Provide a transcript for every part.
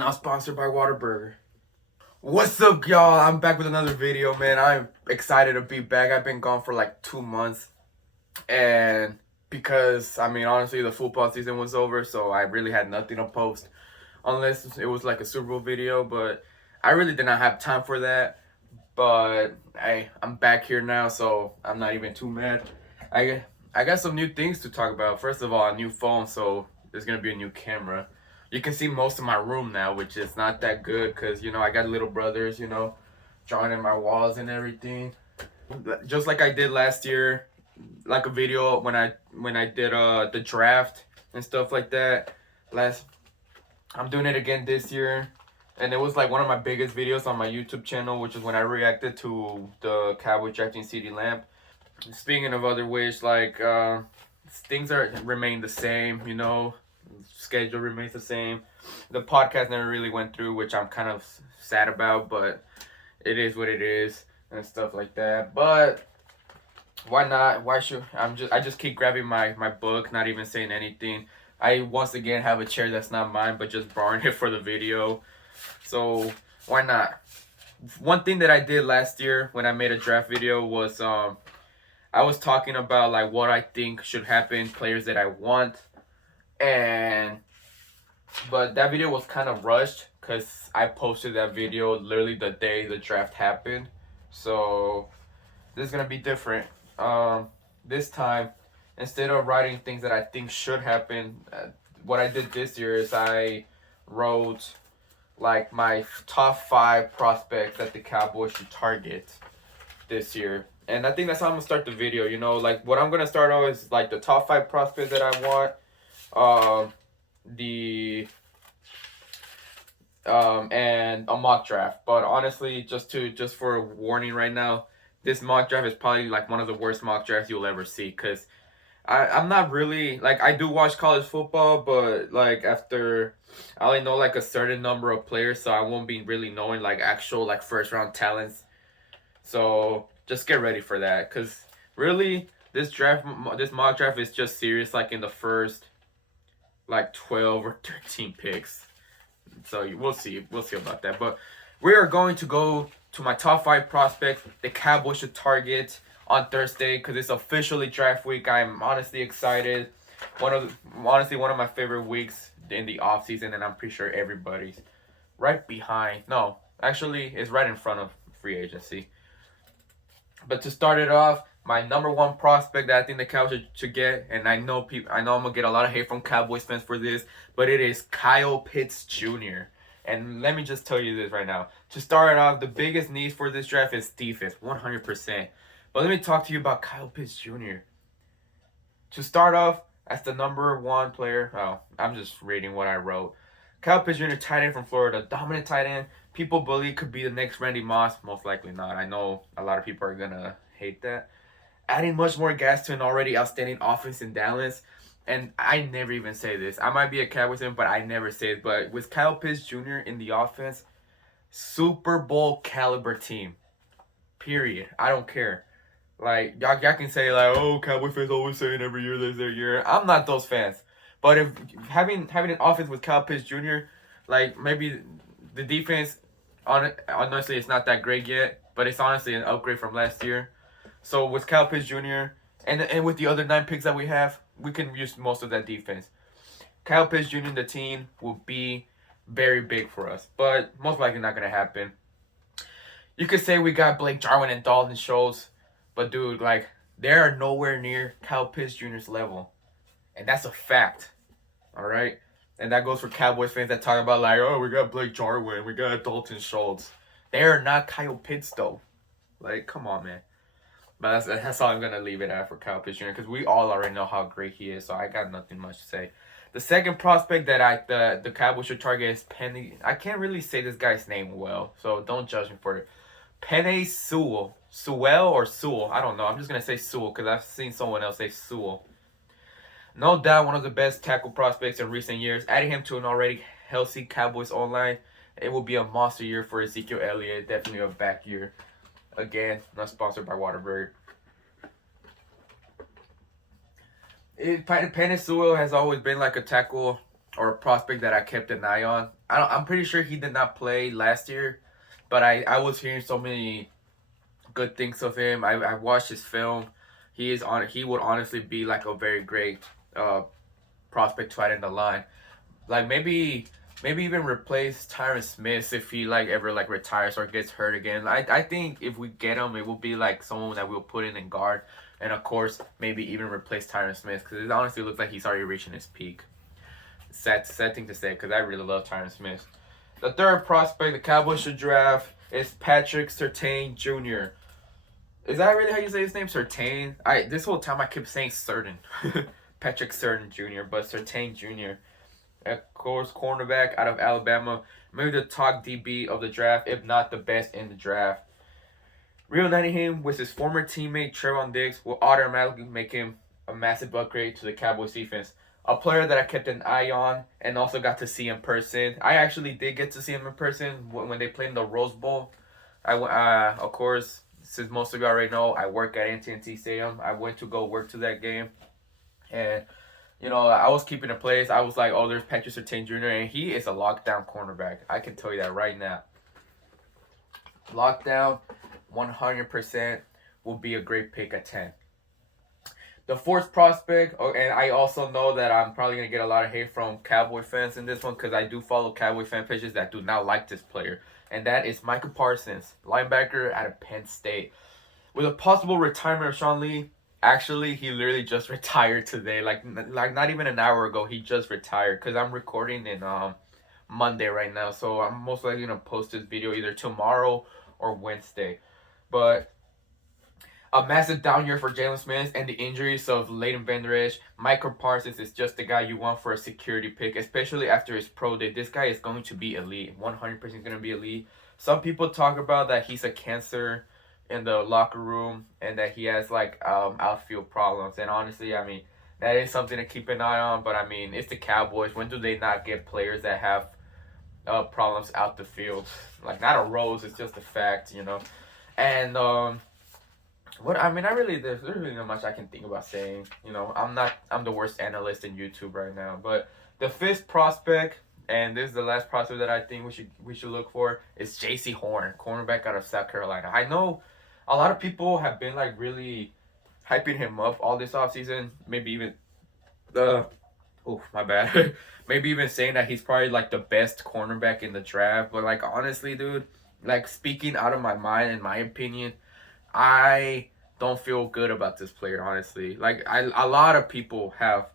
Not sponsored by Whataburger. What's up, y'all? I'm back with another video, man. I'm excited to be back. I've been gone for like 2 months. And because, honestly, the football season was over, so I really had nothing to post. Unless it was like a Super Bowl video, but I really did not have time for that. But, hey, I'm back here now, so I'm not even too mad. I got some new things to talk about. First of all, a new phone, so there's going to be a new camera. You can see most of my room now, which is not that good because, I got little brothers, drawing in my walls and everything. Just like I did last year, like a video when I did the draft and stuff like that. I'm doing it again this year. And it was like one of my biggest videos on my YouTube channel, which is when I reacted to the Cowboys drafting CeeDee Lamb. Speaking of other ways, like things remain the same, schedule remains the same. The podcast never really went through, which I'm kind of sad about, but it is what it is and stuff like that. But why not? I just keep grabbing my book, not even saying anything. I once again have a chair that's not mine, but just borrowing it for the video. So why not? One thing that I did last year when I made a draft video was I was talking about like what I think should happen, players that I want. But that video was kind of rushed because I posted that video literally the day the draft happened. So this is gonna be different. This time, instead of writing things that I think should happen, what I did this year is I wrote like my top 5 prospects that the Cowboys should target this year. And I think that's how I'm gonna start the video. Like what I'm gonna start off is like the top 5 prospects that I want. And a mock draft. But honestly, just for a warning right now, this mock draft is probably like one of the worst mock drafts you'll ever see. Cause I'm not really like, I do watch college football, but like after I only know like a certain number of players, so I won't be really knowing like actual like first round talents. So just get ready for that, cause really this mock draft is just serious like in the first like 12 or 13 picks. So we'll see about that. But we are going to go to my top 5 prospects the Cowboys should target on Thursday because it's officially draft week. I'm honestly excited. Honestly one of my favorite weeks in the off season, and I'm pretty sure everybody's right behind. No, actually, it's right in front of free agency. But to start it off, my number 1 prospect that I think the Cowboys should get, and I know I'm gonna get a lot of hate from Cowboys fans for this, but it is Kyle Pitts Jr. And let me just tell you this right now. To start off, the biggest need for this draft is defense, 100%. But let me talk to you about Kyle Pitts Jr. To start off, as the number 1 player, I'm just reading what I wrote. Kyle Pitts Jr., tight end from Florida, dominant tight end. People believe could be the next Randy Moss. Most likely not. I know a lot of people are gonna hate that. Adding much more gas to an already outstanding offense in Dallas. And I never even say this. I might be a Cowboys fan, but I never say it. But with Kyle Pitts Jr. in the offense, Super Bowl caliber team. Period. I don't care. Like, y'all can say, like, oh, Cowboy fans always saying every year there's their year. I'm not those fans. But if having an offense with Kyle Pitts Jr., like, maybe the defense, honestly, it's not that great yet. But it's honestly an upgrade from last year. So with Kyle Pitts Jr. and with the other 9 picks that we have, we can use most of that defense. Kyle Pitts Jr. in the team will be very big for us, but most likely not going to happen. You could say we got Blake Jarwin and Dalton Schultz, but dude, like, they are nowhere near Kyle Pitts Jr.'s level. And that's a fact. All right? And that goes for Cowboys fans that talk about, like, oh, we got Blake Jarwin, we got Dalton Schultz. They are not Kyle Pitts, though. Like, come on, man. But that's all I'm going to leave it at for Kyle Pitts Jr. because we all already know how great he is, so I got nothing much to say. The second prospect that the Cowboys should target is Penei. I can't really say this guy's name well, so don't judge me for it. Penei Sewell. Sewell or Sewell? I don't know. I'm just going to say Sewell because I've seen someone else say Sewell. No doubt one of the best tackle prospects in recent years. Adding him to an already healthy Cowboys online, it will be a monster year for Ezekiel Elliott. Definitely a back year. Again, not sponsored by Whataburger. Penei Sewell has always been like a tackle or a prospect that I kept an eye on. I'm pretty sure he did not play last year, but I was hearing so many good things of him. I watched his film. He would honestly be like a very great uh prospect to add in the line. Like maybe even replace Tyron Smith if he like ever like retires or gets hurt again. I think if we get him, it will be like someone that we'll put in guard, and of course maybe even replace Tyron Smith because it honestly looks like he's already reaching his peak. Sad thing to say because I really love Tyron Smith. The third prospect the Cowboys should draft is Patrick Surtain Jr. Is that really how you say his name, Surtain? I this whole time I kept saying Certain, Patrick Surtain Jr. But Surtain Jr. Of course, cornerback out of Alabama, maybe the top DB of the draft, if not the best in the draft. Reuniting him with his former teammate Trevon Diggs will automatically make him a massive upgrade to the Cowboys defense. A player that I kept an eye on and also got to see in person. I actually did get to see him in person when they played in the Rose Bowl. Of course, since most of you already know, I work at AT&T Stadium. I went to go work to that game, and I was keeping a place. I was like, oh, there's Patrick Surtain Jr. and he is a lockdown cornerback. I can tell you that right now. Lockdown, 100% will be a great pick at 10. The fourth prospect, and I also know that I'm probably going to get a lot of hate from Cowboy fans in this one because I do follow Cowboy fan pages that do not like this player. And that is Michael Parsons, linebacker out of Penn State. With a possible retirement of Sean Lee, actually, he literally just retired today. Like not even an hour ago, he just retired. Because I'm recording in Monday right now. So I'm most likely going to post this video either tomorrow or Wednesday. But a massive down year for Jalen Smith and the injuries of Leighton Vander Esch. Michael Parsons is just the guy you want for a security pick, especially after his pro day. This guy is going to be elite, 100% going to be elite. Some people talk about that he's a cancer in the locker room and that he has like outfield problems. And honestly, I mean, that is something to keep an eye on. But I mean, it's the Cowboys. When do they not get players that have problems out the field? Like not a rose, it's just a fact. And what I mean, there's really not much I can think about saying. I'm the worst analyst in YouTube right now. But the fifth prospect, and this is the last prospect that I think we should look for, is J.C. Horn, cornerback out of South Carolina. I know a lot of people have been like really hyping him up all this offseason. Maybe even my bad. Maybe even saying that he's probably like the best cornerback in the draft. But like honestly, dude, like speaking out of my mind, in my opinion, I don't feel good about this player, honestly. Like a lot of people have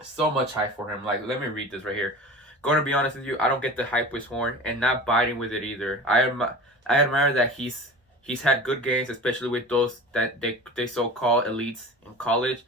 so much hype for him. Like, let me read this right here. Going to be honest with you, I don't get the hype with Horn and not biting with it either. I admire that he's had good games, especially with those that they so call elites in college.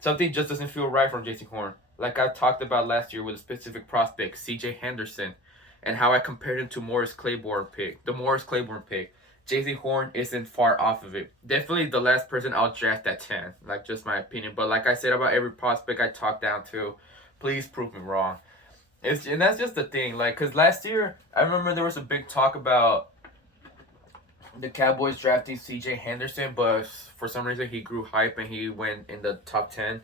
Something just doesn't feel right from J.C. Horn. Like I talked about last year with a specific prospect, C.J. Henderson, and how I compared him to Morris Claiborne pick. The Morris Claiborne pick. J.C. Horn isn't far off of it. Definitely the last person I'll draft at 10. Like, just my opinion. But like I said about every prospect I talk down to, please prove me wrong. And that's just the thing. Like, because last year, I remember there was a big talk about the Cowboys drafting C.J. Henderson, but for some reason he grew hype and he went in the top 10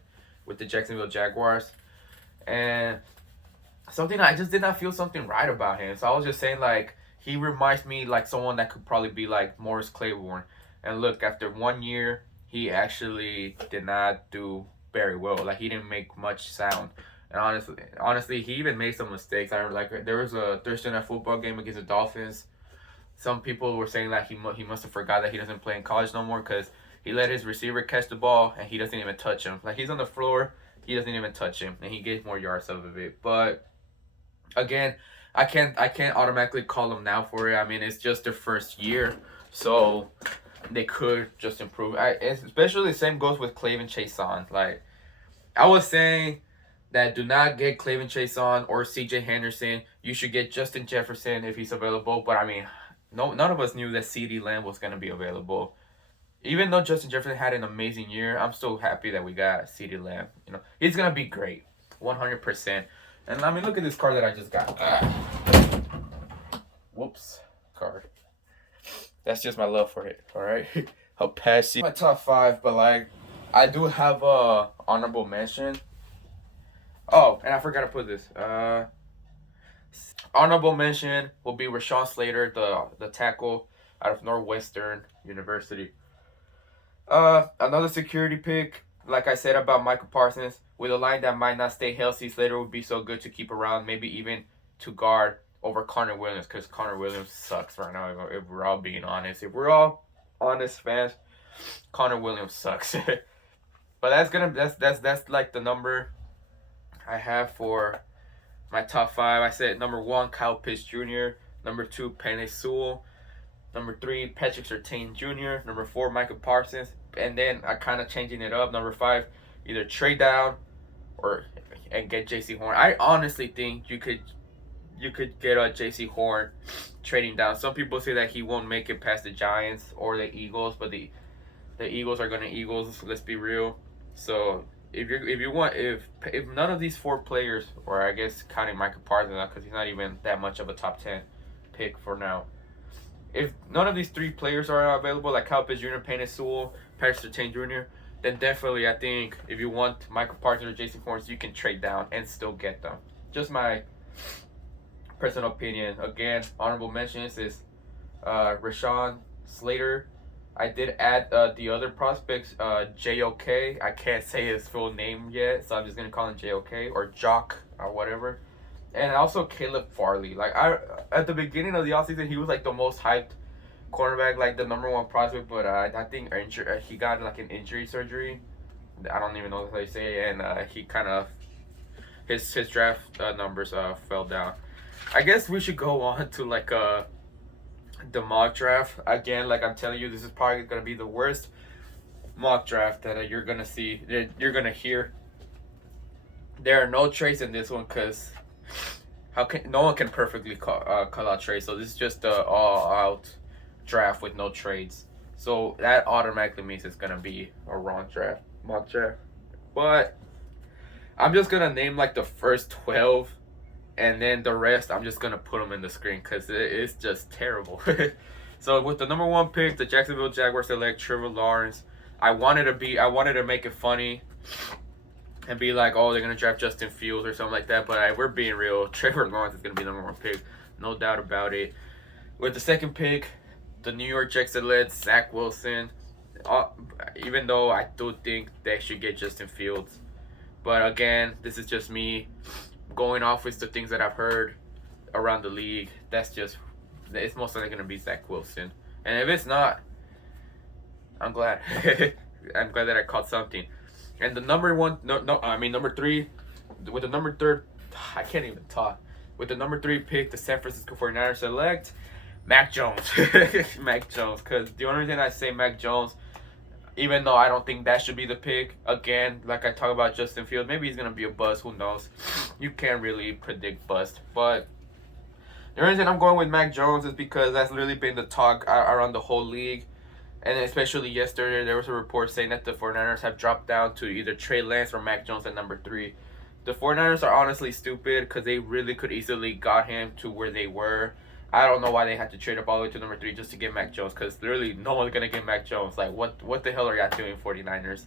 with the Jacksonville Jaguars. And I just did not feel something right about him. So I was just saying, like, he reminds me like someone that could probably be like Morris Claiborne. And look, after 1 year, he actually did not do very well. Like he didn't make much sound. And honestly, he even made some mistakes. There was a Thursday night football game against the Dolphins. Some people were saying that he must have forgot that he doesn't play in college no more because he let his receiver catch the ball and he doesn't even touch him. Like he's on the floor, he doesn't even touch him, and he gets more yards out of it. But again, I can't automatically call them now for it. I mean, it's just their first year, so they could just improve. Especially the same goes with Clavin Chason. Like I was saying that do not get Clavin Chason or C.J. Henderson. You should get Justin Jefferson if he's available. But I mean, none of us knew that CeeDee Lamb was gonna be available. Even though Justin Jefferson had an amazing year, I'm still happy that we got CeeDee Lamb. He's gonna be great, 100%. And I mean, look at this card that I just got. Whoops, card. That's just my love for it. All right, I'll pass you my top 5, but like, I do have a honorable mention. Oh, and I forgot to put this. Honorable mention will be Rashawn Slater, the tackle out of Northwestern University. Another security pick. Like I said about Michael Parsons, with a line that might not stay healthy, Slater would be so good to keep around, maybe even to guard over Connor Williams, because Connor Williams sucks right now. If we're all being honest, if we're all honest fans, Connor Williams sucks. But that's like the number I have for my top five. I said number one, Kyle Pitts Jr. Number two, Penei Sewell. Number three, Patrick Surtain Jr. Number four, Michael Parsons. And then I kind of changing it up. Number five, either trade down or and get J.C. Horn. I honestly think you could get a J.C. Horn trading down. Some people say that he won't make it past the Giants or the Eagles, but the Eagles are gonna Eagles. Let's be real. So if none of these four players, or I guess counting Michael Parsons because he's not even that much of a top 10 pick for now. If none of these three players are available, like Kyle Pitts Jr., Penei Sewell, Patrick Surtain Jr., then definitely I think if you want Michael Parsons or Jason Horns, you can trade down and still get them. Just my personal opinion. Again, honorable mentions is Rashawn Slater. I did add the other prospects, JOK. I can't say his full name yet, so I'm just gonna call him JOK or Jock or whatever. And also Caleb Farley. Like at the beginning of the offseason, he was like the most hyped cornerback, like the number one prospect. But I think he got like an injury surgery. I don't even know how you say it, and he kind of his draft numbers fell down. I guess we should go on to like the mock draft again. Like I'm telling you, this is probably gonna be the worst mock draft that you're gonna see. That you're gonna hear. There are no trades in this one because no one can perfectly call out trades. So this is just a all out draft with no trades. So that automatically means it's gonna be a wrong draft, mock draft. But I'm just gonna name like the first 12, and then the rest I'm just gonna put them in the screen because it's just terrible. So with the number one pick, the Jacksonville Jaguars select Trevor Lawrence. I wanted to make it funny and be like, oh, they're gonna draft Justin Fields or something like that. But we're being real. Trevor Lawrence is gonna be the number one pick, no doubt about it. With the second pick, the New York Jets select Zach Wilson. Even though I do think they should get Justin Fields, but again, this is just me going off with the things that I've heard around the league. It's most likely gonna be Zach Wilson, and if it's not, I'm glad. I'm glad that I caught something. And the number three, with the number third, I can't even talk. With the number three pick, the San Francisco 49ers select Mac Jones. Mac Jones, because the only reason I say Mac Jones, even though I don't think that should be the pick, again, like I talk about Justin Fields, maybe he's going to be a bust, who knows. You can't really predict bust. But the reason I'm going with Mac Jones is because that's literally been the talk around the whole league. And especially yesterday, there was a report saying that the 49ers have dropped down to either Trey Lance or Mac Jones at number 3. The 49ers are honestly stupid because they really could easily got him to where they were. I don't know why they had to trade up all the way to number 3 just to get Mac Jones, because literally no one's going to get Mac Jones. Like, what the hell are y'all doing, 49ers?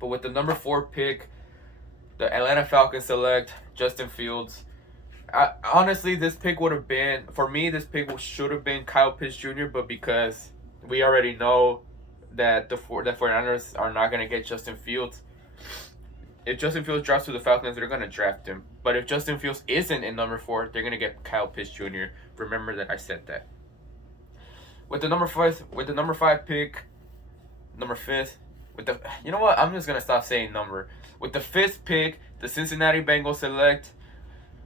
But with the number 4 pick, the Atlanta Falcons select Justin Fields. Honestly, this pick would have been, for me, this pick should have been Kyle Pitts Jr., but because we already know that the 49ers are not going to get Justin Fields, if Justin Fields drops to the Falcons, they're going to draft him. But if Justin Fields isn't in number 4, they're going to get Kyle Pitts Jr. Remember that I said that. With the number 5 pick, number 5th, you know what? I'm just going to stop saying number. With the 5th pick, the Cincinnati Bengals select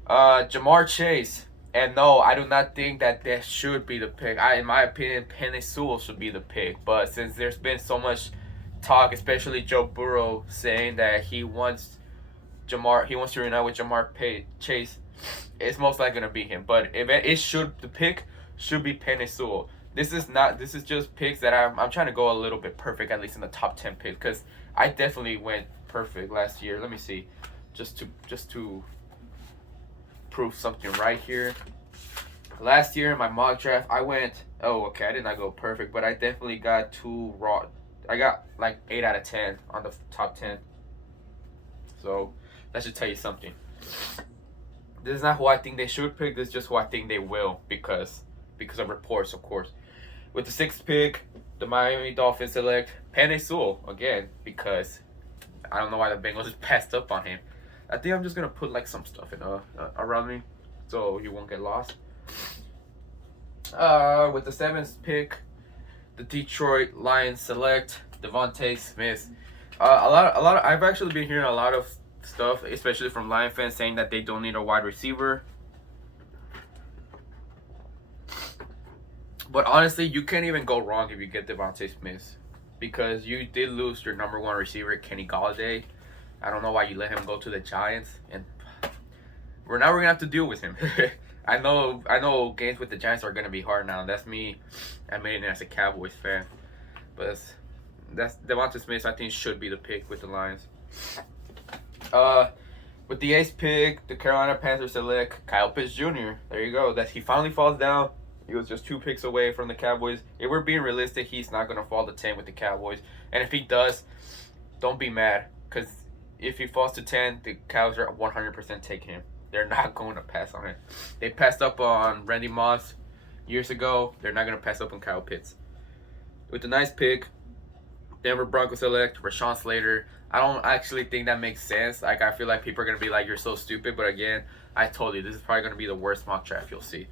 Jamar Chase. And no, I do not think that should be the pick. In my opinion, Penei Sewell should be the pick. But since there's been so much talk, especially Joe Burrow saying that he wants to reunite with Jamar Chase, it's most likely gonna be him. But the pick should be Penei Sewell. This is just picks that I'm trying to go a little bit perfect, at least in the top 10 picks, because I definitely went perfect last year. Let me see, just to prove something right here. Last year in my mock draft, I did not go perfect, but I definitely got two raw. I got like 8 out of 10 on the top 10. So That should tell you something. This is not who I think they should pick. This is just who I think they will because of reports, of course. With the 6th pick, the Miami Dolphins select Penei Sewell again because I don't know why the Bengals just passed up on him. I think I'm just gonna put like some stuff in around me so you won't get lost. With the 7th pick, the Detroit Lions select Devontae Smith. A lot of I've actually been hearing a lot of stuff, especially from Lion fans, saying that they don't need a wide receiver. But honestly, you can't even go wrong if you get Devontae Smith because you did lose your number 1 receiver, Kenny Golladay. I don't know why you let him go to the Giants, and we're gonna have to deal with him. I know games with the Giants are gonna be hard now. That's me admitting it as a Cowboys fan, but that's Devontae Smith. I think should be the pick with the Lions. With the 8th pick, the Carolina Panthers select Kyle Pitts Jr. There you go. That he finally falls down. He was just 2 picks away from the Cowboys. If we're being realistic, he's not gonna fall to 10 with the Cowboys. And if he does, don't be mad, because if he falls to 10, the Cows are 100% taking him. They're not going to pass on him. They passed up on Randy Moss years ago. They're not gonna pass up on Kyle Pitts. With the 9th pick, Denver Broncos select Rashawn Slater. I don't actually think that makes sense. Like, I feel like people are gonna be like, "You're so stupid," but again, I told you this is probably gonna be the worst mock draft you'll see.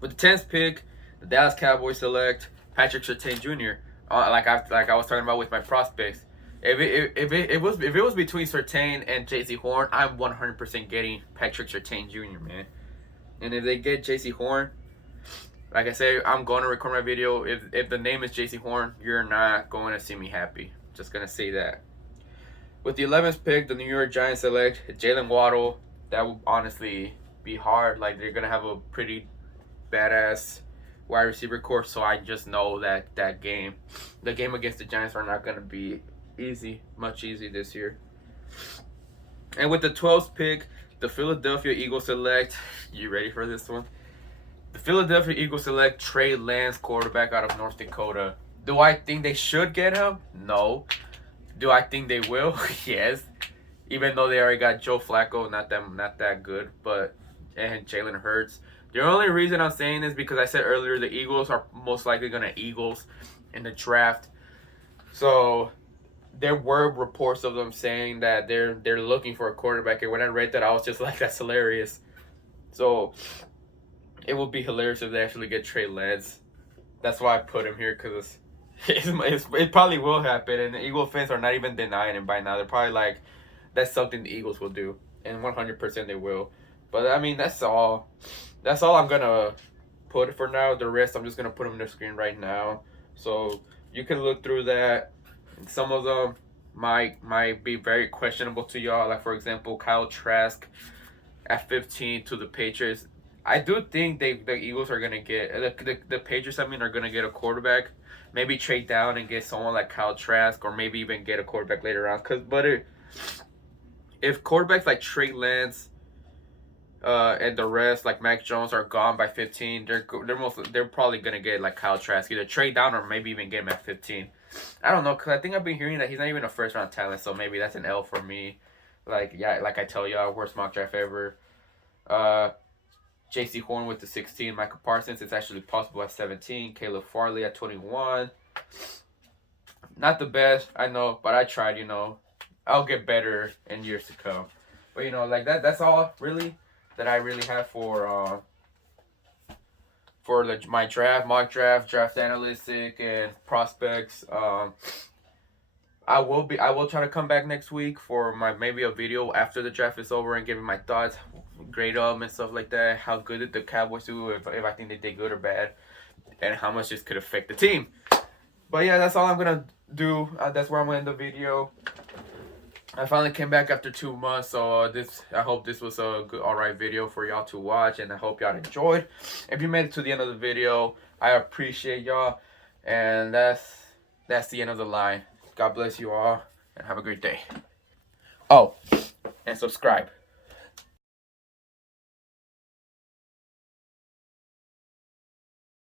With the 10th pick, the Dallas Cowboys select Patrick Surtain Jr. Like I was talking about with my prospects. If it was between Surtain and J.C. Horn, I'm 100% getting Patrick Surtain Jr. man. And if they get J.C. Horn, like I said, I'm going to record my video. If the name is J.C. Horn, you're not going to see me happy. Just gonna say that. With the 11th pick, the New York Giants select Jalen Waddle. That would honestly be hard. Like, they're gonna have a pretty badass wide receiver core, so I just know that the game against the Giants are not gonna be much easy this year. And with the 12th pick, the Philadelphia Eagles select. You ready for this one? The Philadelphia Eagles select Trey Lance, quarterback out of North Dakota. Do I think they should get him? No. Do I think they will? Yes. Even though they already got Joe Flacco, not that good, and Jalen Hurts. The only reason I'm saying this because I said earlier the Eagles are most likely gonna Eagles in the draft. So there were reports of them saying that they're looking for a quarterback, and when I read that, I was just like, that's hilarious. So it would be hilarious if they actually get Trey Lance. That's why I put him here, because it probably will happen, and the Eagle fans are not even denying it by now. They're probably like, that's something the Eagles will do, and 100% they will. But I mean, that's all I'm gonna put for now. The rest I'm just gonna put them on the screen right now, so you can look through that. Some of them might be very questionable to y'all. Like, for example, Kyle Trask at 15 to the Patriots. I do think the Eagles are gonna get the Patriots. I mean, are gonna get a quarterback. Maybe trade down and get someone like Kyle Trask, or maybe even get a quarterback later on. If quarterbacks like Trey Lance, and the rest like Mac Jones are gone by 15, they're probably gonna get like Kyle Trask, either trade down or maybe even get him at 15. I don't know, cause I think I've been hearing that he's not even a first round talent, so maybe that's an L for me. Like, yeah, like I tell y'all, worst mock draft ever. J.C. Horn with the 16, Michael Parsons, it's actually possible at 17, Caleb Farley at 21. Not the best, I know, but I tried, I'll get better in years to come. But, like that's all really that I really have for my mock draft analytic, and prospects. I will try to come back next week for maybe a video after the draft is over and giving my thoughts, grade them and stuff like that. How good did the Cowboys do? If I think they did good or bad, and how much this could affect the team. But yeah, that's all I'm gonna do. That's where I'm gonna end the video. I finally came back after 2 months, so I hope this was a good, alright video for y'all to watch, and I hope y'all enjoyed. If you made it to the end of the video, I appreciate y'all, and that's the end of the line. God bless you all, and have a great day. Oh, and subscribe.